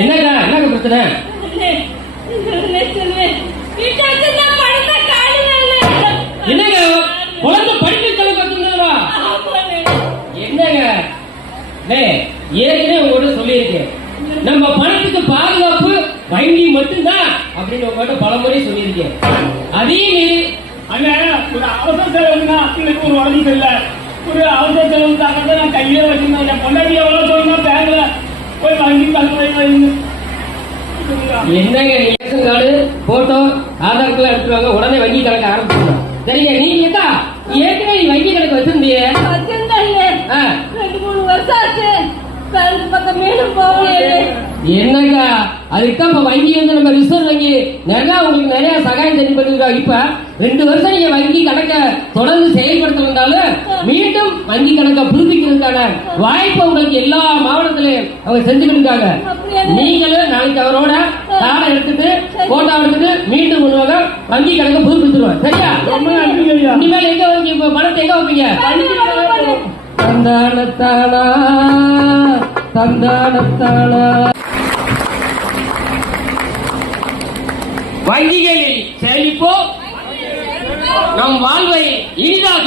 என்னங்க என்ன பிரச்சனை? என்னங்க குழந்தை படிப்பு செலவு என்னங்க ஏற்கனவே உங்கள்கிட்ட சொல்லியிருக்கேன், நம்ம பணத்துக்கு பாதுகாப்பு வங்கி மட்டும்தான் அப்படின்னு உங்கள்கிட்ட பல முறை சொல்லியிருக்கேன். அதே மீறி ஒரு அவசர செலவுன்னா ஒரு வழக்கு இல்ல, ஒரு அவசர செலவு தாக்கத்தை நான் கையில வச்சிருந்தேன். என் பொண்டாட்டி எவ்வளவு சொல்லணும் பேங்க்ல போய் வங்கி என்னங்க ration card photo Aadhaar card எடுத்துருவாங்க, உடனே வங்கி கணக்கு ஆரம்பிச்சிடலாம். சரிங்க, நீங்க ஏற்கனவே வங்கி கணக்கு வச்சிருந்தீங்க? 2-3 வருஷம் ஆச்சு. என்னங்க அதுக்குதான் இப்ப வங்கி வந்து நம்ம ரிசர்வ் வங்கி நிறைய உங்களுக்கு நிறைய சகாயம் செஞ்சு பண்ணிருக்காங்க. இப்ப 2 வருஷம் நீங்க வங்கி கணக்க தொடர்ந்து செயல்படுத்தினாலும் மீண்டும் வங்கி கணக்க புதுப்பிக்கிறதுக்கான வாய்ப்பு உங்களுக்கு எல்லா மாவட்டத்திலையும் அவங்க செஞ்சுக்கிட்டு இருக்காங்க. நீங்களும் நாளைக்கு அவரோட கார்டை எடுத்துட்டு போட்டோ எடுத்துட்டு மீண்டும் பண்ணுவாங்க, வங்கி கணக்க புதுப்பிச்சிருவாங்க. சரியா? இனிமேல் எங்க வங்கி இப்ப பணத்தை எங்க வைப்பீங்க? தந்தானத்தானா தந்தானத்தானா. வங்கிகளில் சேமிப்போம், நம் வாழ்வை இனிதாக